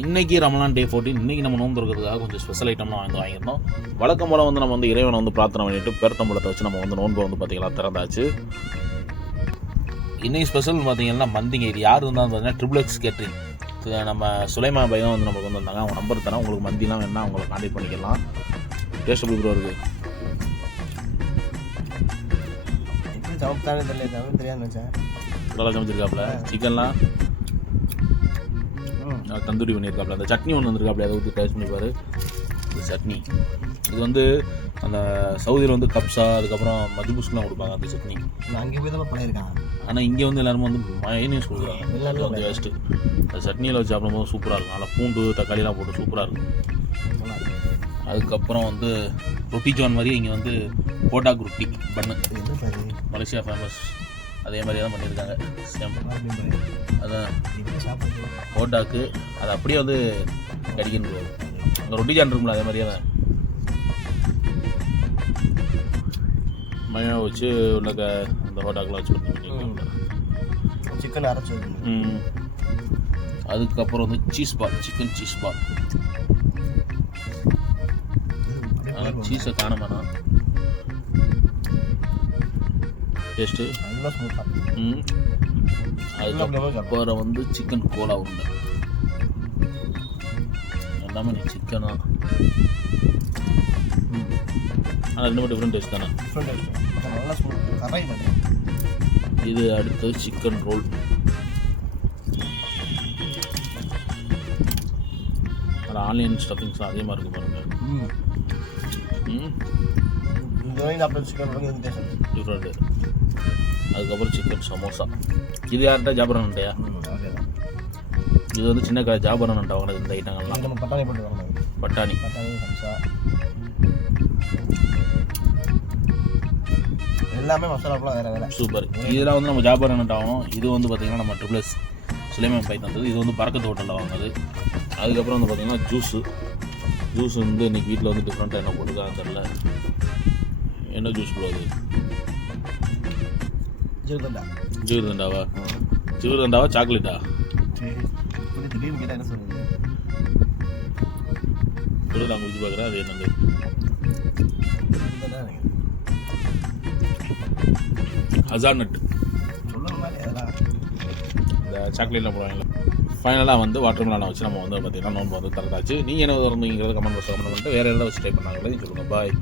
இன்றைக்கி ரமலான் டே 14. இன்றைக்கி நம்ம நோன்பு இருக்கிறதுக்காக கொஞ்சம் ஸ்பெஷல் ஐட்டம்லாம் வாங்கியிருந்தோம். வழக்கம் போல் வந்து நம்ம வந்து இறைவனை வந்து பிரார்த்தனை பண்ணிட்டு பேர்த்தம்பழத்தை வச்சு நம்ம வந்து நோன்பு வந்து பார்த்திங்கன்னா திறந்தாச்சு. இன்றைக்கி ஸ்பெஷல் பார்த்திங்கன்னா மந்திங்க. இது யார் இருந்தாலும் பார்த்தீங்கன்னா ட்ரிபிள் கேட்ரிங் நம்ம சுலைமா பையன் வந்து நமக்கு வந்து வந்தாங்க. அவங்க நம்பர் தரேன், உங்களுக்கு மந்திலாம் வேணால் அவங்களை கான்டெக்ட் பண்ணிக்கலாம். டேஸ்ட் எப்படி ப்ரோ இருக்குது? நல்லா சமைச்சிருக்காப்புல. சிக்கன்லாம் தந்தூரி பண்ணியிருக்காப்புல. அந்த சட்னி ஒன்று வந்துருக்காப்புல, அதை ஊற்றி டேஸ்ட் பண்ணிப்பார். இந்த சட்னி இது வந்து அந்த சவுதியில் வந்து கப்ஸா அதுக்கப்புறம் மதிபூஸ்லாம் கொடுப்பாங்க அந்த சட்னி. அங்கே போய் தான் பண்ணியிருக்காங்க. ஆனால் இங்கே வந்து எல்லாருமே வந்து மயோனீஸ் கொடுக்குறாங்க. வந்து வேஸ்ட்டு. அந்த சட்னியில் வச்சு சாப்பிடும்போது சூப்பராக இருக்கும். நல்லா பூண்டு தக்காளிலாம் போட்டு சூப்பராக இருக்கும். அதுக்கப்புறம் வந்து ரொட்டி ஜான் மாதிரி இங்கே வந்து கோட்டாக் ரொட்டி பண்ணு, மலேசியா ஃபேமஸ். அதே மாதிரி தான் பண்ணியிருக்காங்க. சேம் அதான் கோட்டாக்கு அது அப்படியே வந்து கடிக்கணும். அங்கே ரொட்டி ஜான் இருக்கும்ல, அதே மாதிரியே தான் மயோ வச்சு உள்ள அந்த கோட்டாக்கெலாம் வச்சு பண்ணிருக்காங்க. சிக்கன் அரைச்சி. அதுக்கப்புறம் வந்து cheese ball, chicken cheese ball. சீஸை காண வேணாம். டேஸ்ட்டு அதுக்கப்புறம் வந்து சிக்கன் கோலா உருண்டை. எல்லாமே நீ சிக்கனா, ஆனால் ரெண்டு டிஃப்ரெண்ட் டேஸ்ட் தானே. இது அடுத்தது சிக்கன் ரோல். அதில் ஆனியன் ஸ்டஃபிங்ஸ்லாம் அதிகமாக இருக்குது பாருங்கள். டிஃப்ரெண்ட்டு. அதுக்கப்புறம் சிக்கன் சமோசா. இது யார்கிட்ட? ஜாபரன்ட்டையா? இது வந்து சின்ன கடை ஜாபரன்ட்ட வாங்கினது இந்த ஐட்டங்கள்லாம். பட்டாணி எல்லாமே மசாலாலாம் வேறு வேறு சூப்பர். இதெல்லாம் வந்து நம்ம ஜாபரன்ட்ட ஆகணும். இது வந்து பார்த்திங்கன்னா நம்ம ட்ரிபிள் சுலைமான் பை தந்தது. இது வந்து பறக்கத்து ஹோட்டலில் வாங்கினது. அதுக்கப்புறம் வந்து பார்த்திங்கன்னா ஜூஸ் வந்து இன்றைக்கி வீட்டில் வந்து டிஃப்ரெண்ட்டாக என்ன போட்டுருக்காங்க தெரில. என்ன ஜூஸ் போடுவது? ஜீவர்தண்டாவா? ஜீவர்தண்டாவா சாக்லேட்டா? என்ன சொல்லுங்க நான் குடிச்சு பார்க்குறேன். அது என்னது? ஹசானட் இந்த சாக்லேட்லாம் போடுவாங்களே. ஃபைனலாக வந்து வாட்டர் மெலனை வச்சு நம்ம வந்து பார்த்திங்கன்னா நோன்பு வந்து திறந்தாச்சு. நீங்கள் என்ன திறந்தீங்கிறத கமெண்ட் பாக்ஸ் கமெண்ட் பண்ணிட்டு வேறு எதாவது வச்சு ட்ரை பண்ணாங்களே சொல்லுங்கள். பாய்.